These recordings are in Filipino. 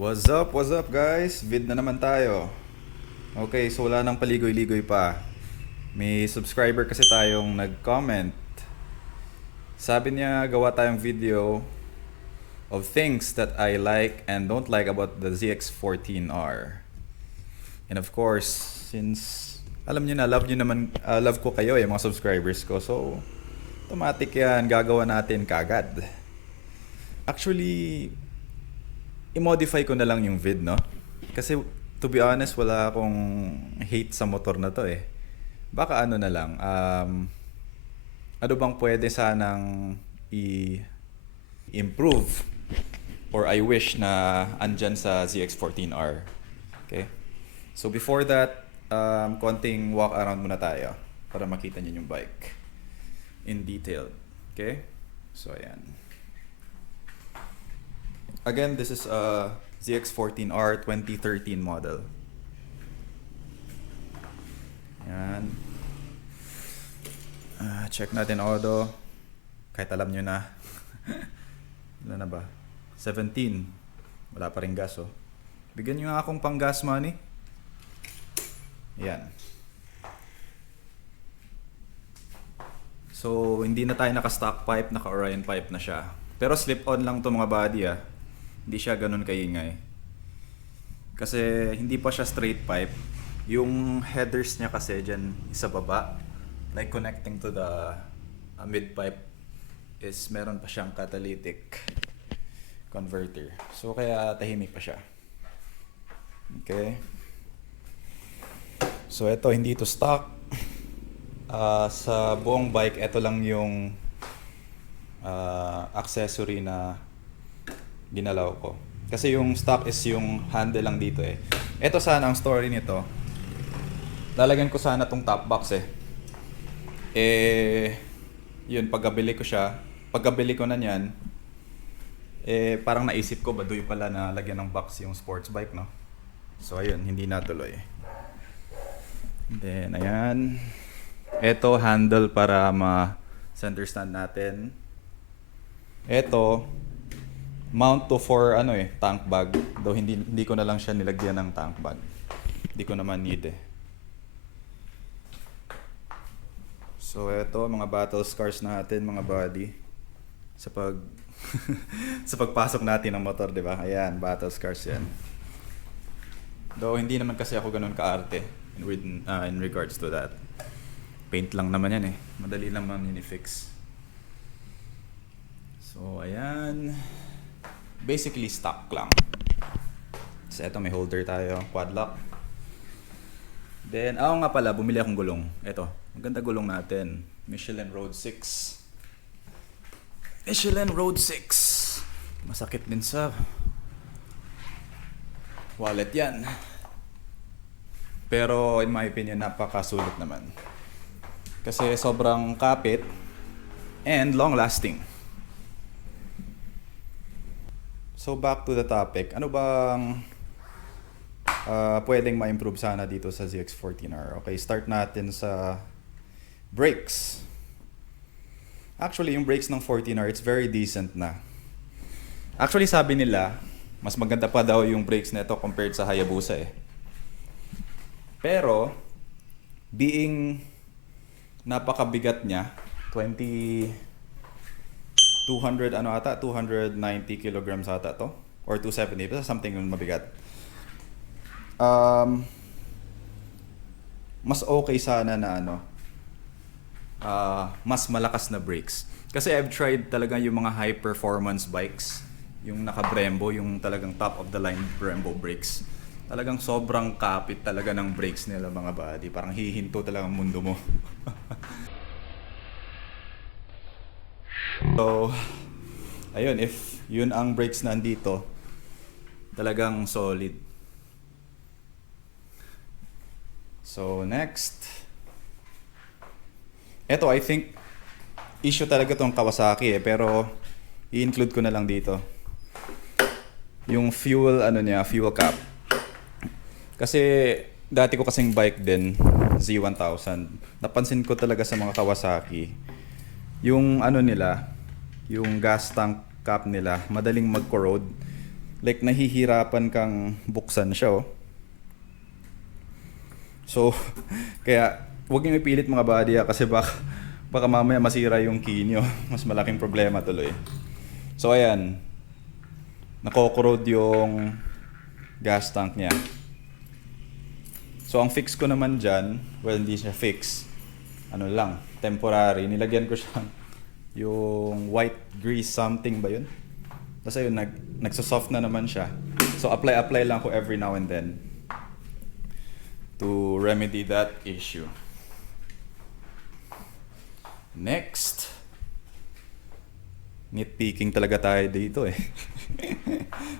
What's up guys? Vid na naman tayo. Okay, so wala nang paligoy-ligoy pa. May subscriber kasi tayong nag-comment. Sabi niya gawa tayong video of things that I like and don't like about the ZX14R. And of course, since alam niyo na, love ko kayo mga subscribers ko. So, automatic yan, gagawa natin kagad. Actually, i-modify ko na lang yung vid, no? Kasi to be honest, wala akong hate sa motor na to eh. Baka ano na lang, ano bang pwede sanang i-improve or I wish na andyan sa ZX14R. Okay? So before that, konting walk around muna tayo para makita niyo yung bike in detail. Okay? So ayan. Again, this is a ZX14R 2013 model. Yan. Check natin auto. Kahit alam nyo na. Ilan na ba? 17. Wala pa rin gas, oh. Bigyan nyo nga akong pang gas money. Yan. So, hindi na tayo naka-stock pipe, naka-Orion pipe na siya. Pero slip-on lang to mga body, ah. Hindi siya ganun kaingay. Kasi hindi pa siya straight pipe. Yung headers niya kasi dyan sa baba, like connecting to the mid pipe, is meron pa siyang catalytic converter. So kaya tahimik pa siya. Okay. So ito, hindi ito stock. Sa buong bike, ito lang yung accessory na ginalaw ko. Kasi yung stock is yung handle lang dito eh. Ito sana ang story nito. Lalagyan ko sana tong top box eh. Yun, pagkabili ko siya, pagkabili ko na niyan, parang naisip ko, baduy pala na lagyan ng box yung sports bike, no? So ayun, hindi natuloy. Then, ayan. Ito, handle para ma-center stand natin. Ito, mount to for tank bag. Though hindi ko na lang siya nilagyan ng tank bag. Hindi ko naman need eh. So eto, mga battle scars natin, mga body. Sa sa pagpasok natin ng motor, 'di ba? Ayan, battle scars 'yan. Though hindi naman kasi ako ganoon kaarte in regards to that. Paint lang naman 'yan eh. Madali lang man i-fix. So ayan. Basically stock lang. So eto, may holder tayo, quad lock. Then, nga pala, bumili akong gulong. Eto, maganda gulong natin. Michelin Road 6. Michelin Road 6. Masakit din sa wallet yan. Pero in my opinion, napakasulit naman. Kasi sobrang kapit and long lasting. So back to the topic, ano bang pwedeng ma-improve sana dito sa ZX14R? Okay, start natin sa brakes. Actually, yung brakes ng 14R, it's very decent na. Actually, sabi nila, mas maganda pa daw yung brakes nito compared sa Hayabusa eh. Pero, being napakabigat niya, 290 kilograms ata to, or 270, basta something yung mabigat. Mas okay sana na mas malakas na brakes. Kasi I've tried talaga yung mga high performance bikes, yung naka Brembo, yung talagang top of the line Brembo brakes. Talagang sobrang kapit talaga ng brakes nila, mga buddy. Parang hihinto talaga ang mundo mo. So, ayun, if yun ang brakes na andito, talagang solid. So, next. Ito, I think, issue talaga tong Kawasaki eh, pero i-include ko na lang dito. Yung fuel, fuel cap. Kasi, dati ko kasing bike din, Z1000. Napansin ko talaga sa mga Kawasaki, yung nila, yung gas tank cap nila, madaling mag-corrode. like nahihirapan kang buksan siya, oh. So, kaya huwag niyo ipilit mga buddy, kasi baka mamaya masira yung key niyo. Mas malaking problema tuloy. So ayan, nako-corrode yung gas tank niya. So ang fix ko naman dyan, well, hindi siya fix, ano lang, temporary. Nilagyan ko siya yung white grease something ba yun? Tapos ayun, nagsosoft na naman siya. So apply lang ko every now and then to remedy that issue. Next, nitpicking talaga tayo dito eh.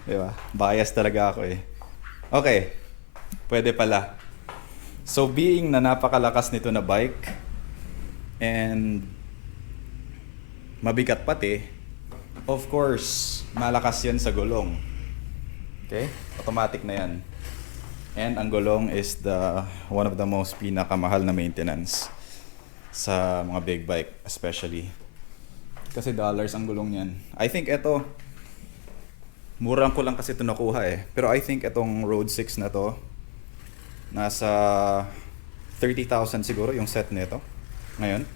Diba? Bias talaga ako eh. Okay, pwede pala. So being na napakalakas nito na bike and mabigat pati, of course, malakas yan sa gulong. Okay? Automatic na yan. And ang gulong is one of the most pinakamahal na maintenance sa mga big bike especially. Kasi dollars ang gulong niyan. I think ito, murang ko lang kasi ito nakuha eh. Pero I think itong Road 6 na to, nasa 30,000 siguro yung set nito. Ngayon,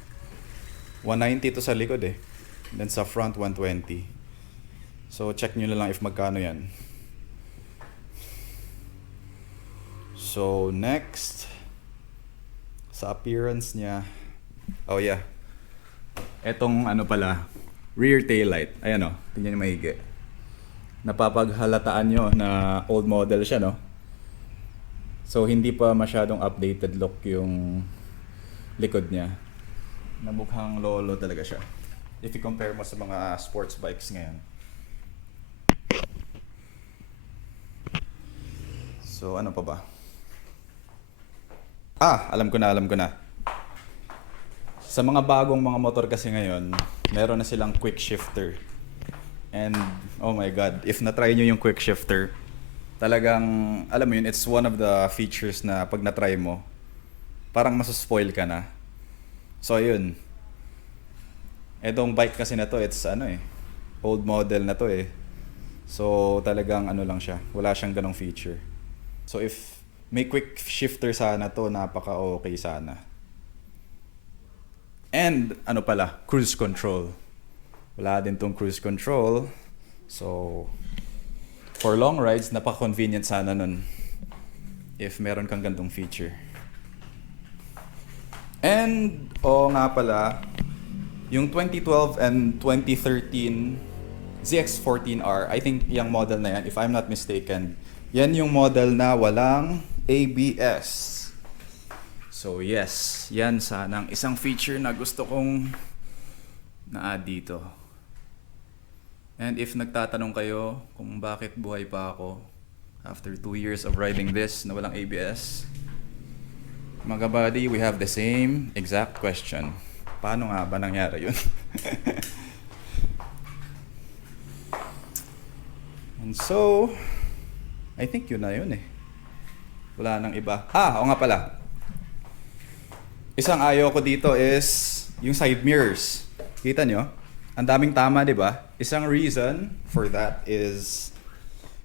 190 to sa likod eh. Then sa front, 120. So check nyo na lang if magkano yan. So next, sa appearance niya, oh yeah, etong ano pala, rear tail light. Ayan o, tingnan nyo maigi. Napapaghalataan nyo na old model siya, no? So hindi pa masyadong updated look yung likod niya. Namukhang lolo talaga siya if you compare mo sa mga sports bikes ngayon. So ano pa ba? Alam ko na. Sa mga bagong mga motor kasi ngayon, meron na silang quick shifter. And oh my god, if na-try nyo yung quick shifter, talagang, alam mo yun, it's one of the features na pag na-try mo, parang masuspoil ka na. So ayun, etong bike kasi na to, it's old model na to eh. So talagang ano lang siya, wala siyang ganong feature. So if may quick shifter sana to, napaka-okay sana. And ano pala, cruise control. Wala din tong cruise control. So for long rides, napaka-convenient sana nun if meron kang gantong feature. And nga pala, yung 2012 and 2013 ZX14R, I think yung model na yan, if I'm not mistaken, yan yung model na walang ABS. So yes, yan sanang isang feature na gusto kong na-add dito. And if nagtatanong kayo kung bakit buhay pa ako after 2 years of riding this na walang ABS, mga buddy, we have the same exact question. Paano nga ba nangyari yun? And so, I think yun na yun eh. Wala nang iba. Oo nga pala. Isang ayaw ko dito is yung side mirrors. Kita nyo? Ang daming tama, di ba? Isang reason for that is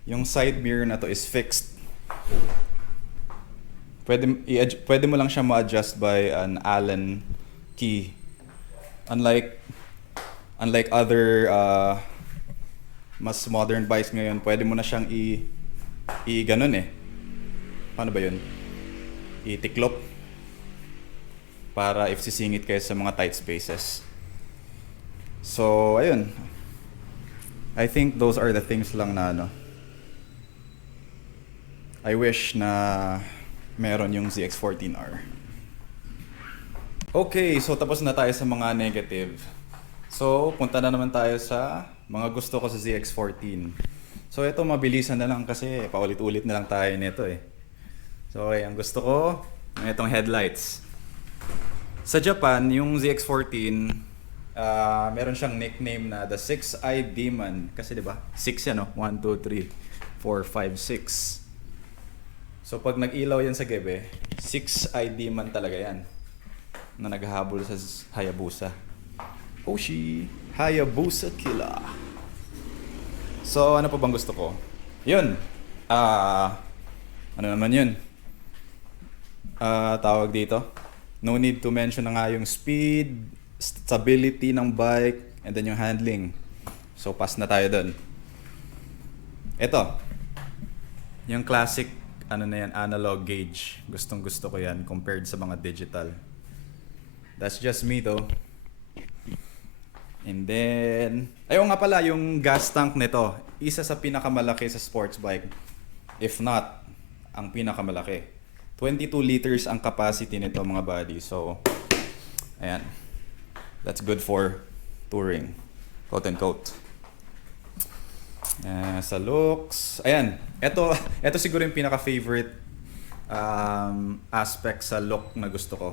yung side mirror na to is fixed. Pwede mo lang siya ma-adjust by an Allen key. Unlike other mas modern bikes ngayon, pwede mo na siyang ganun eh. Paano ba yun? Itiklop para if sisingit kayo sa mga tight spaces. So, ayun. I think those are the things lang na I wish na meron yung ZX14R. Okay, so tapos na tayo sa mga negative. So, punta na naman tayo sa mga gusto ko sa ZX14. So, ito mabilisan na lang kasi paulit-ulit na lang tayo nito eh. So, okay, ang gusto ko, itong headlights. Sa Japan, yung ZX14, meron siyang nickname na the Six-Eyed Demon. Kasi diba, 6 yan, no? 1, 2, 3, 4, 5, 6. So pag nag-ilaw yan sa gabi, Six-Eyed Demon talaga yan. Na naghahabol sa Hayabusa. Oshi! Hayabusa Killer! So ano pa bang gusto ko? Yun. Ano naman yun? Tawag dito. No need to mention na nga yung speed, stability ng bike, and then yung handling. So pass na tayo dun. Ito. Yung classic ano na yan, analog gauge. Gustong gusto ko yan compared sa mga digital. That's just me though. And then, ayaw nga pala, yung gas tank nito, isa sa pinakamalaki sa sports bike. If not, ang pinakamalaki. 22 liters ang capacity nito mga buddy. So, ayan. That's good for touring. Quote and quote. Sa looks, ayan. Ito siguro yung pinaka-favorite aspect sa look na gusto ko.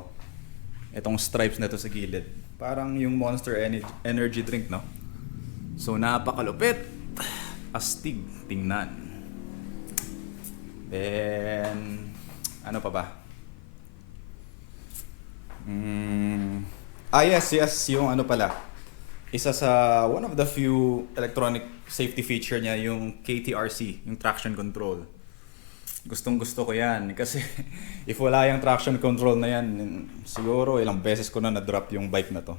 Itong stripes na to sa gilid. Parang yung Monster Energy drink, no? So, napakalupit. Astig tingnan. Then, ano pa ba? Yes, yung ano pala. Isa sa one of the few electronic safety feature niya, yung KTRC, yung traction control. Gustong gusto ko yan kasi if wala yung traction control na yan, siguro ilang beses ko na na-drop yung bike na to.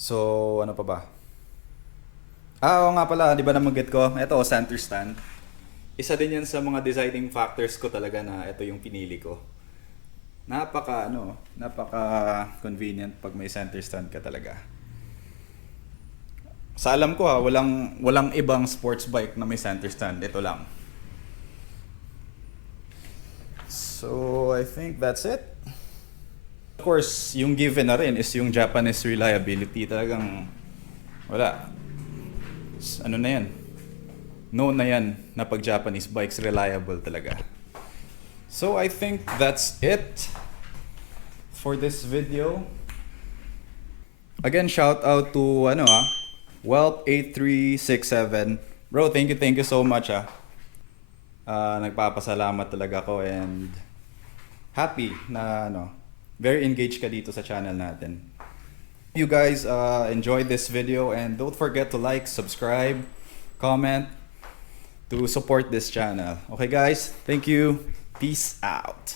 So, ano pa ba? Oo nga pala, di ba nabanggit ko? Ito, center stand. Isa din yan sa mga deciding factors ko talaga na ito yung pinili ko. Napaka convenient pag may center stand ka talaga. Sa alam ko walang ibang sports bike na may center stand. Ito lang. So, I think that's it. Of course, yung given na rin is yung Japanese reliability. Talagang wala. Ano na yan? Known na yan na pag Japanese bikes reliable talaga. So, I think that's it for this video. Again, shout out to Welp8367. Bro, thank you so much nagpapasalamat talaga ako and happy na very engaged ka dito sa channel natin. You guys enjoyed this video and don't forget to like, subscribe, comment to support this channel. Okay guys, thank you. Peace out.